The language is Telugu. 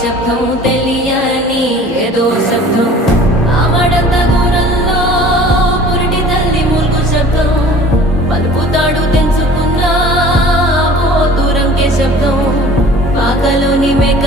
శబ్దం తెలియని ఏదో శబ్దం ఆమడంత దూరంలో పురిటి తల్లి మూల్గు శబ్దం పలుకుతాడు తెంచుకున్నా ఓ దూరంకే శబ్దం పాకలోని మేక